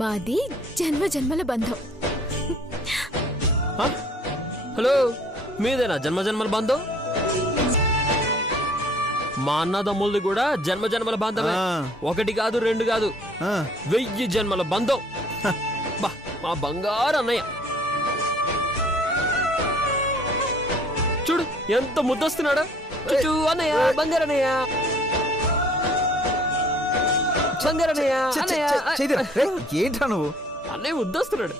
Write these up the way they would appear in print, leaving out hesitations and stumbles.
మాది జన్మ జన్మల బంధం. హలో, మీదేనా జన్మ జన్మల బంధం? మా అన్నదమ్ములది కూడా జన్మ జన్మల బంధమే. 1 కాదు 2 కాదు 1000 జన్మల బంధం. బా, మా బంగారు అన్నయ్య చూడు ఎంత ముద్దొస్తున్నాడు. అన్నయ్య, బంగారు అన్నయ్య, బంగారు అన్నయ్య, ఏంట్రా నువ్వు? అన్నయ్య ముద్దొస్తున్నాడు.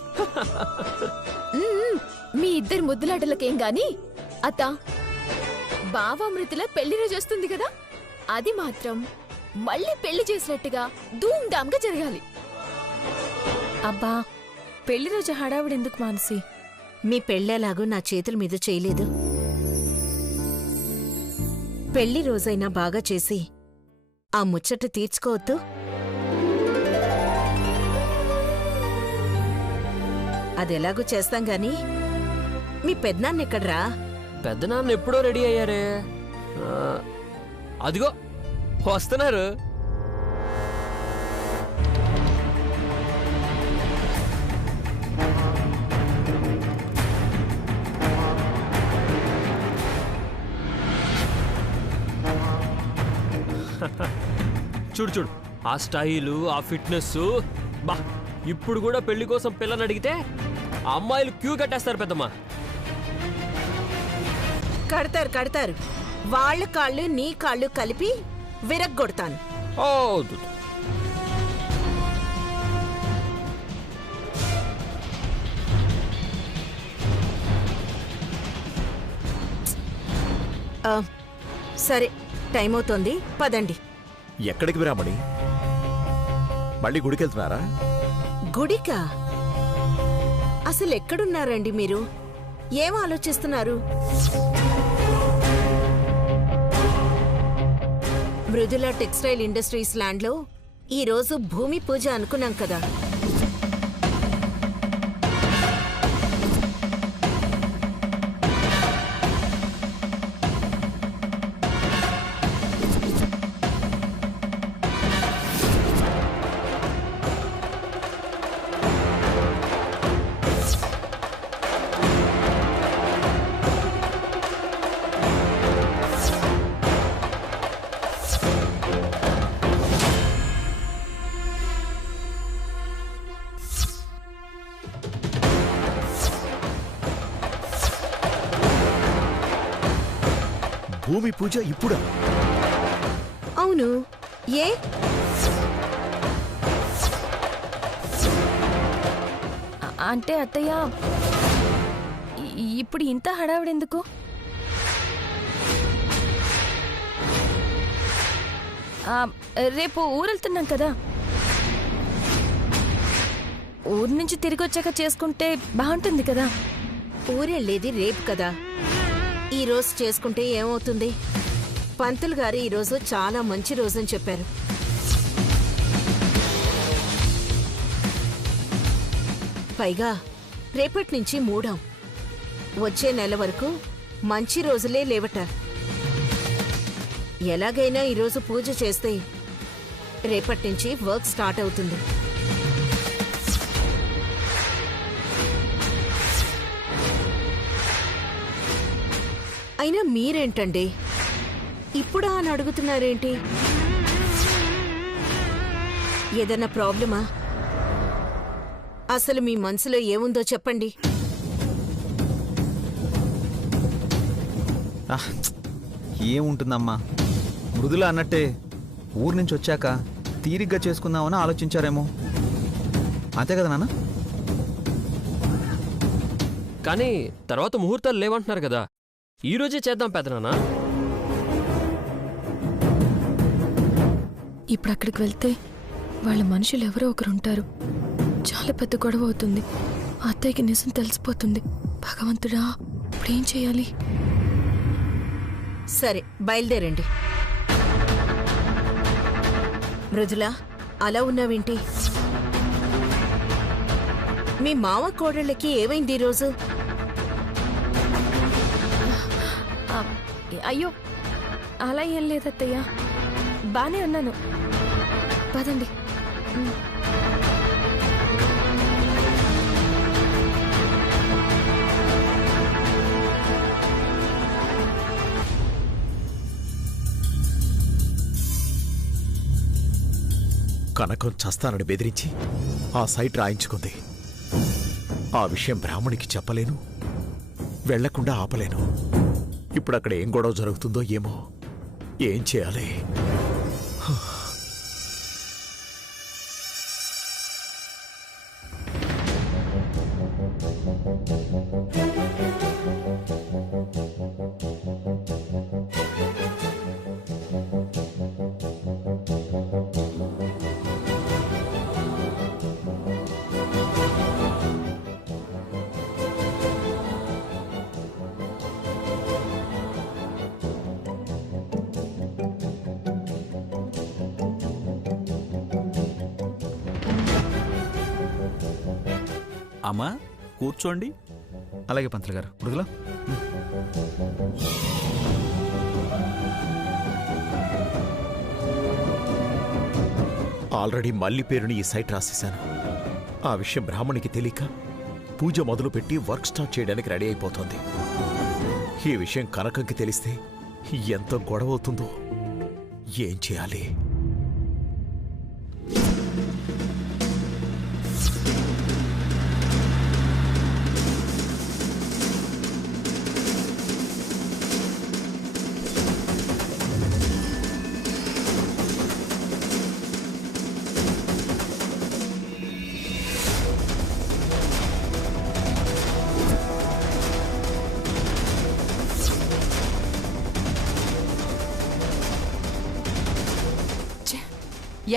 మీ ఇద్దరు ముద్దులాటలకేం గాని అత్త, బావామృతుల పెళ్లి రోజు వస్తుంది కదా, అది మాత్రం మళ్ళీ పెళ్లి చేసినట్టుగా ధూమ్ధామ్గా జరగాలి. అబ్బా, పెళ్లి రోజు హడావిడెందుకు మానసి? మీ పెళ్ళేలాగూ నా చేతుల మీద చేయలేదు. పెళ్లి రోజైనా బాగా చేసి ఆ ముచ్చట తీర్చుకోవద్దు. అదెలాగూ చేస్తాం గాని మీ పెద్దనాన్నెక్కడ్రా? పెద్దనాన్న ఎప్పుడో రెడీ అయ్యారే. అదిగో వస్తున్నారు. చూడు చూడు, ఆ స్టైలు, ఆ ఫిట్నెస్. బా, ఇప్పుడు కూడా పెళ్లి కోసం పిల్లని అడిగితే అమ్మాయిలు క్యూ కట్టేస్తారు పెద్దమ్మా. కడతారు కడతారు. వాళ్ళ కాళ్ళు నీ కాళ్ళు కలిపి విరగ్గొడతాను. ఓ సరే, టైం అవుతోంది, పదండి. ఎక్కడికి విరామణి? మళ్ళీ గుడికెళ్తున్నారా? గుడికా? అసలు ఎక్కడున్నారండి మీరు? ఏం ఆలోచిస్తున్నారు? మృదుల టెక్స్టైల్ ఇండస్ట్రీస్ ల్యాండ్లో ఈరోజు భూమి పూజ అనుకున్నాం కదా. భూమి పూజ ఇప్పుడా? అవును. ఏ? అంటే అత్తయ్య, ఇప్పుడు ఇంత హడావిడెందుకు? రేపు ఊరెళ్తున్నాం కదా, ఊరు నుంచి తిరిగి వచ్చాక చేసుకుంటే బాగుంటుంది కదా. ఊరెళ్ళేది రేపు కదా, ఈరోజు చేసుకుంటే ఏమవుతుంది? పంతులు గారు ఈరోజు చాలా మంచి రోజని చెప్పారు. పైగా రేపటి నుంచి మూడాం. వచ్చే నెల వరకు మంచి రోజులే లేవట. ఎలాగైనా ఈరోజు పూజ చేస్తే రేపటి నుంచి వర్క్ స్టార్ట్ అవుతుంది. అయినా మీరేంటండి ఇప్పుడా అని అడుగుతున్నారేంటి? ఏదన్నా ప్రాబ్లమా? అసలు మీ మనసులో ఏముందో చెప్పండి. ఏముంటుందమ్మా, మృదుల అన్నట్టే ఊరు నుంచి వచ్చాక తీరిగ్గా చేసుకుందామని ఆలోచించారేమో. అంతే కదా నాన్న? కానీ తర్వాత ముహూర్తాలు లేవంటున్నారు కదా, ఈ రోజే చేద్దాం పెదనాన్న. ఇప్పుడు అక్కడికి వెళ్తే వాళ్ళ మనుషులు ఎవరో ఒకరుంటారు. చాలా పెద్ద గొడవ అవుతుంది. అత్తయ్యకి నిజం తెలిసిపోతుంది. భగవంతుడా, ఇప్పుడేం చేయాలి? సరే, బయలుదేరండి. మృదుల, అలా ఉన్నావేంటి? మీ మామ కోడళ్ళకి ఏమైంది ఈరోజు? అయ్యో, అలా ఏం లేదత్తయ్య, బానే ఉన్నాను. పదండి. కనకం చస్తానని బెదిరించి ఆ సైట్ రాయించుకుంది. ఆ విషయం బ్రాహ్మణికి చెప్పలేను, వెళ్లకుండా ఆపలేను. ఇప్పుడు అక్కడ ఏం గొడవ జరుగుతుందో ఏమో. ఏం చేయాలి? అమ్మా కూర్చోండి. అలాగే పంతులు గారు. మృదుల ఆల్రెడీ మల్లి పేరుని ఈ సైట్ రాసేశాను. ఆ విషయం బ్రాహ్మణికి తెలియక పూజ మొదలుపెట్టి వర్క్ స్టార్ట్ చేయడానికి రెడీ అయిపోతుంది. ఈ విషయం కనకంకి తెలిస్తే ఎంత గొడవ అవుతుందో. ఏం చేయాలి?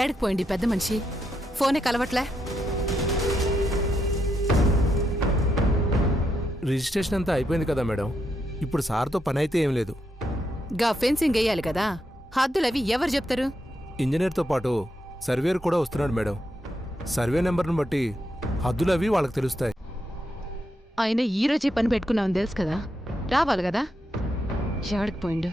ఏడికిపోయింది పెద్ద మనిషి? ఫోనే కలవట్లే. రిజిస్ట్రేషన్ అంతా అయిపోయింది కదా మేడం. ఇప్పుడు సార్తో పని అయితే ఏం లేదు. గా ఫెన్సింగ్ వేయాలి కదా, హద్దులవి ఎవరు చెప్తారు? ఇంజనీర్తో పాటు సర్వేర్ కూడా వస్తున్నాడు మేడం. సర్వే నెంబర్ను బట్టి హద్దులవి వాళ్ళకి తెలుస్తాయి. ఆయన ఈ రోజే పని పెట్టుకున్నామని తెలుసు కదా, రావాలి కదా. ఏడికిపోయిండు?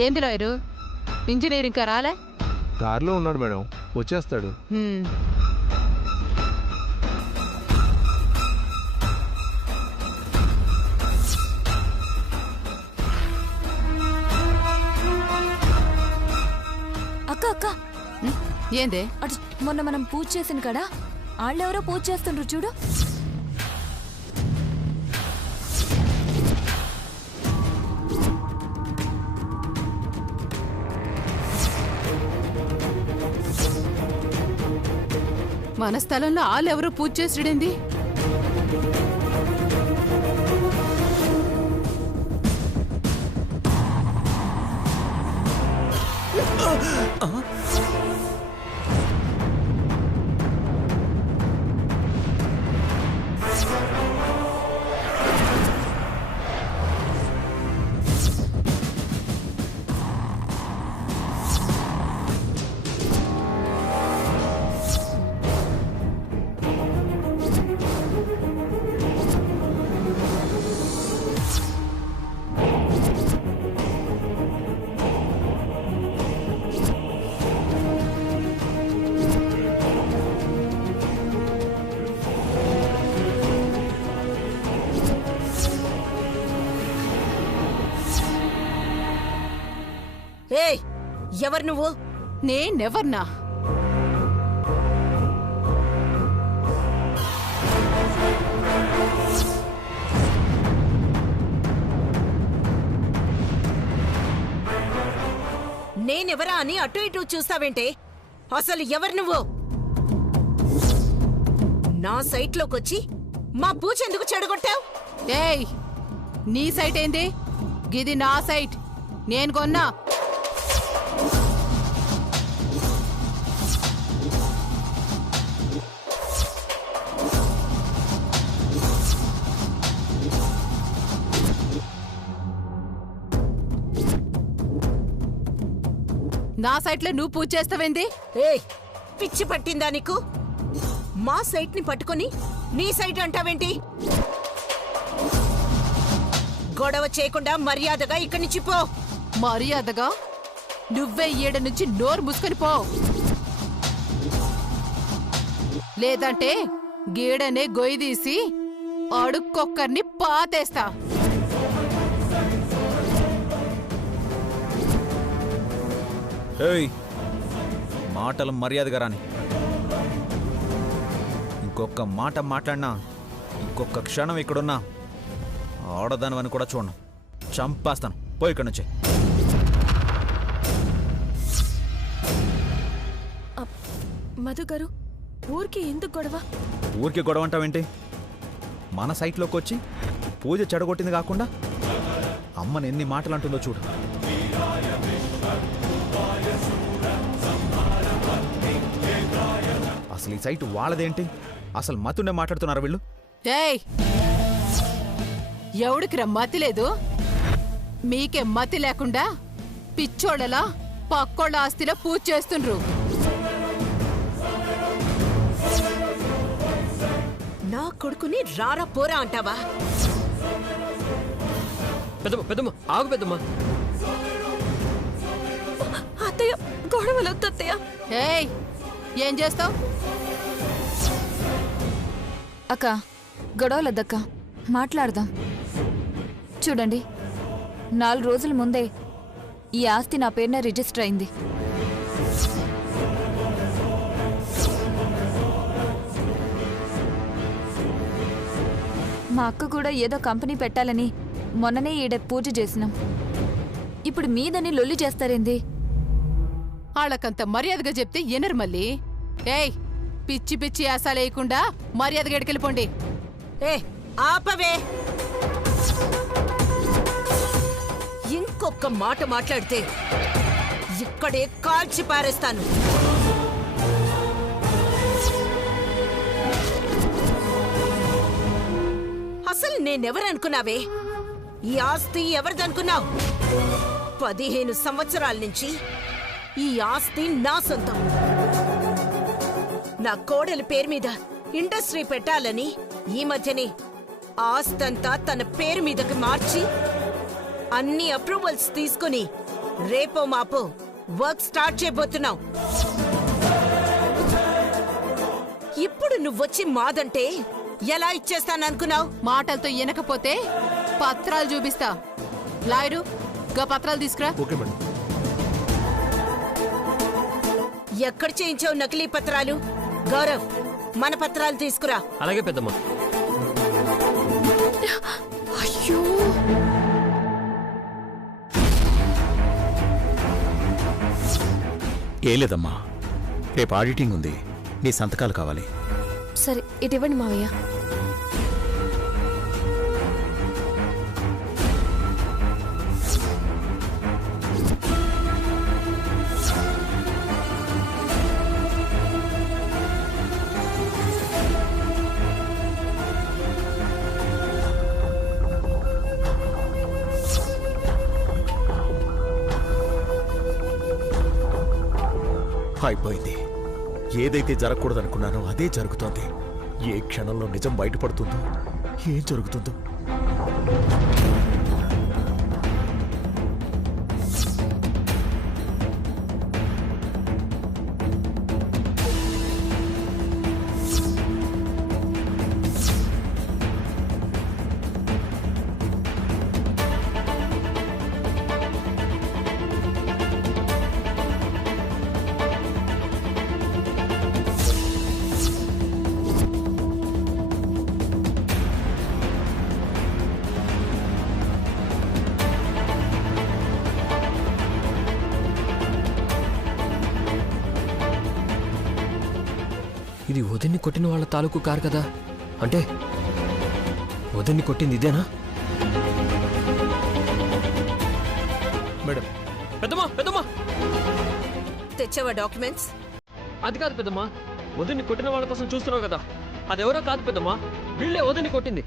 ఏంది లాయరు, ఇంజనీర్ ఇంకా రాలే? దారిలో ఉన్నాడు మేడం, వచ్చేస్తాడు. అక్క అక్క ఏందే? అటు మొన్న మనం పూజ చేసిన కాడా వాళ్ళెవరో పూజ చేస్తుండ్రు చూడు. మన స్థలంలో వాళ్ళెవరో పూజ చేసిడేంది? ఏయ్, ఎవరు నువ్వు? నేనెవర్నా? నేనెవరా అని అటు ఇటు చూస్తావేంటే? అసలు ఎవరు నువ్వు? నా సైట్లోకొచ్చి మా పూజ ఎందుకు చెడగొట్టావు? ఏయ్, నీ సైట్ ఏంది? గిది నా సైట్, నేను కొన్నా. నా సైట్లో నువ్వు పూజ చేస్తావేంది? ఏయ్, పిచ్చి పట్టిందా నీకు? మా సైట్ ని పట్టుకొని నీ సైట్ అంటావేంటి? గొడవ చేయకుండా మర్యాదగా ఇక్కడి నుంచి పో. మర్యాదగా నువ్వే ఈడ నుంచి నోరు మూసుకొని పో, లేదంటే గీడనే గొయ్యి తీసి అడుక్కొక్కర్ని పాతేస్తా. ఏయ్, మాటలు మర్యాదగా రాని. ఇంకొక మాట మాట్లాడినా, ఇంకొక క్షణం ఇక్కడున్నా ఆడదానివని కూడా చూడను. చంపేస్తాను. పోయి ఇక్కడి నుంచి. మధు గారు, ఊరికి ఎందుకు గొడవ? ఊరికి గొడవ అంటావేంటి? మన సైట్లోకి వచ్చి పూజ చెడగొట్టింది కాకుండా అమ్మని ఎన్ని మాటలు అంటుందో చూడు. అసలు ఈ సైట్ వాళ్ళదేంటి? అసలు మతుండే మాట్లాడుతున్నారు వీళ్ళు. ఏయ్, ఎవడికి మతి లేదు? మీకే మతి లేకుండా పిచ్చోళ్ళలా పక్కోళ్ళ ఆస్తిలో పూజ చేస్తుండ్రు. నా కొడుకుని రారా పోరా అంటావా? పెద్దమ్మ పెద్దమ్మ ఆగు పెద్దమ్మ. అత్తయ్య, గొడవలొద్దు అత్తయ్య. ఏయ్, ఏం చేస్తావు? అక్క, గొడవలద్దక్క, మాట్లాడదాం. చూడండి, 4 రోజుల ముందే ఈ ఆస్తి నా పేరున రిజిస్టర్ అయింది. మా అక్క కూడా ఏదో కంపెనీ పెట్టాలని మొన్ననే ఈడ పూజ చేసినాం. ఇప్పుడు మీదని లొల్లి చేస్తారేంది? వాళ్ళకంత మర్యాదగా చెప్తే ఎనరు మళ్ళీ. ఏయ్, పిచ్చి పిచ్చి ఆశాలేయకుండా మర్యాదగా ఎడకెళ్ళిపోండి. ఏ ఆపవే! ఇంకొక మాట మాట్లాడితే ఇక్కడే కాల్చి పారేస్తాను. అసలు నేనెవరనుకున్నావే? ఈ ఆస్తి ఎవరిదనుకున్నావు? 15 సంవత్సరాల నుంచి ఈ ఆస్తి నా సొంతం. నా కోడలి పేరు మీద ఇండస్ట్రీ పెట్టాలని ఈ మధ్యనే ఆస్తంతా తన పేరు మీదకి మార్చి అన్ని అప్రూవల్స్ తీసుకుని రేపో మాపో వర్క్ స్టార్ట్ చేయబోతున్నావు. ఇప్పుడు నువ్వొచ్చి మాదంటే ఎలా ఇచ్చేస్తాననుకున్నావు? మాటలతో ఎనకపోతే పత్రాలు చూపిస్తా. లాయరు, గా పత్రాలు తీసుకురా. Okay madam. ఎక్కడ చేయించావు నకిలీ పత్రాలు? గౌరవ్, మన పత్రాలు తీసుకురా. అలాగే పెద్దమ్మ. అయ్యో, ఏ లేదమ్మా, రేపు ఆడిటింగ్ ఉంది, నీ సంతకాలు కావాలి. సరే ఇటివ్వండి మావయ్య. అయిపోయింది. ఏదైతే జరగకూడదనుకున్నానో అదే జరుగుతోంది. ఏ క్షణంలో నిజం బయటపడుతుందో, ఏం జరుగుతుందో. ఇది వదిన్ని కొట్టిన వాళ్ళ తాలూకు కారు కదా, అంటే వదిన్ని కొట్టింది ఇదేనా? మేడం, పెద్దమ్మా పెద్దమ్మా, తెచ్చావా డాక్యుమెంట్స్? అది కాదు పెద్దమ్మా, వదిన్ని కొట్టిన వాళ్ళ కోసం చూస్తున్నావు కదా, అదెవరో కాదు పెద్దమ్మా, వీళ్ళే వదిన్ని కొట్టింది.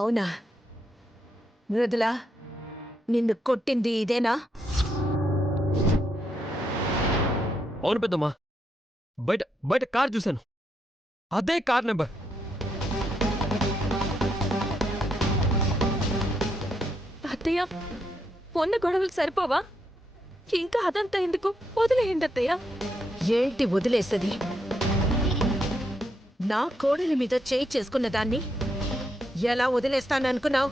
అవునా మృదులా, నిన్ను కొట్టింది ఇదేనా? అవును పెద్దమ్మా, బయట బయట కార్ చూశాను, అదే కార్ నెంబర్. అత్తయ్య, మొన్న గొడవలు సరిపోవా? ఇంకా అదంతా ఎందుకు? వదిలేయండి అత్తయ్య. ఏంటి వదిలేసది? నా కోడలి మీద చేయి చేసుకున్న దాన్ని ఎలా వదిలేస్తాననుకున్నావు?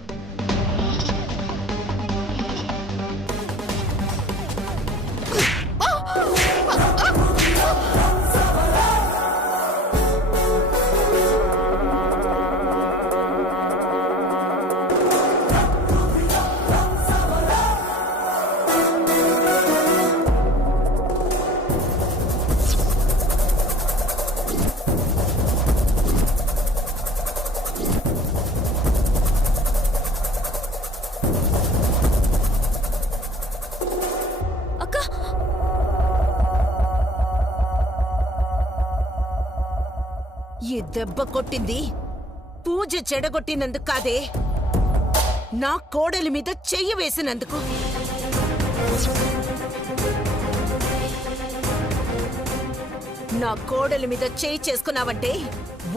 ఈ దెబ్బ కొట్టింది పూజ చెడగొట్టినందుకు కాదే, నా కోడలి మీద చెయ్యి వేసినందుకు. నా కోడలి మీద చెయ్యి చేసుకున్నావంటే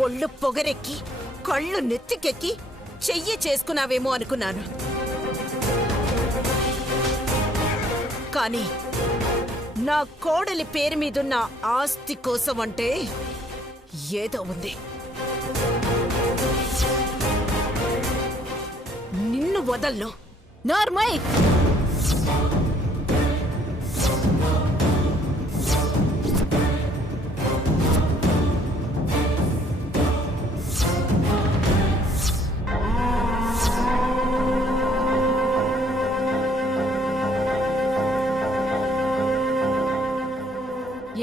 ఒళ్ళు పొగరెక్కి కళ్ళు నెత్తికెక్కి చెయ్యి చేసుకున్నావేమో అనుకున్నాను. కానీ నా కోడలి పేరు మీదున్న ఆస్తి కోసం అంటే ఏదో ఉంది. నిన్ను వదలను. నార్మల్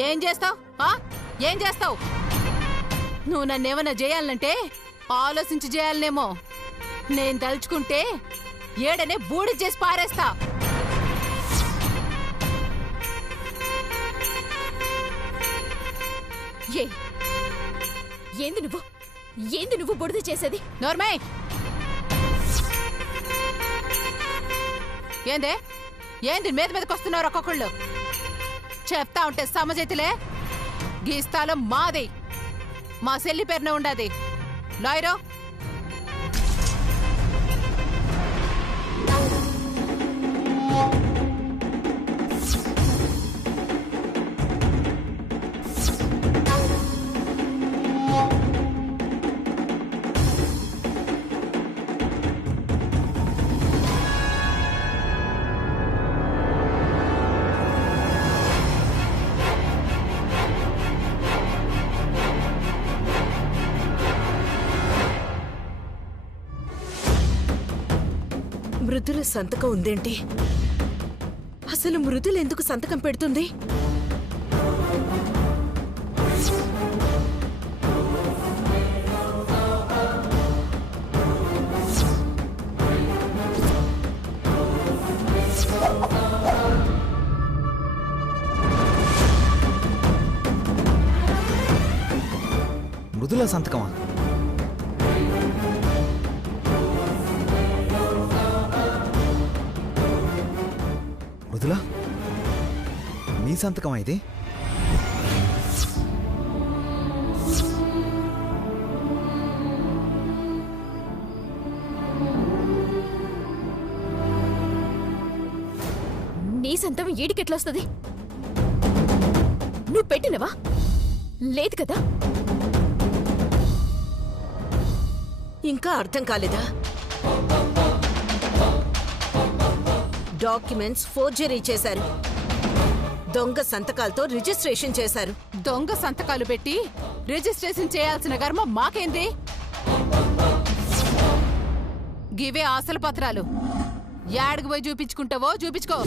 ఏం చేస్తావు? ఏం చేస్తావు? నువ్వు నన్నేమన్నా చేయాలంటే ఆలోచించి చేయాలనేమో. నేను తలుచుకుంటే ఏడనే బూడి చేసి పారేస్తా. ఏంది నువ్వు బుడిద చేసేది? నోర్మే, ఏంది మీద మీదకి వస్తున్నారు ఒక్కొక్కళ్ళు? చెప్తా ఉంటే సమజైతులే. గీస్తాలో మాది, మా సెల్లి పేరునే ఉండాది. లాయరు, మృదుల సంతకం ఉందేంటి? అసలు మృదుల ఎందుకు సంతకం పెడుతుంది? మృదుల సంతకమా? మృదుల, నీ సంతకమా ఇది? నీ సొంతం ఈడికెట్లొస్తుంది? నువ్వు పెట్టినవా? లేదు కదా. ఇంకా అర్థం కాలేదా? డాక్యుమెంట్స్ ఫోర్జరీ చేశారు, దొంగ సంతకాలతో రిజిస్ట్రేషన్ చేశారు. దొంగ సంతకాలు పెట్టి రిజిస్ట్రేషన్ చేయాల్సిన కర్మ మాకేంది? గివే ఆశల పత్రాలు. యాడికి పోయి చూపించుకుంటావో చూపించుకో.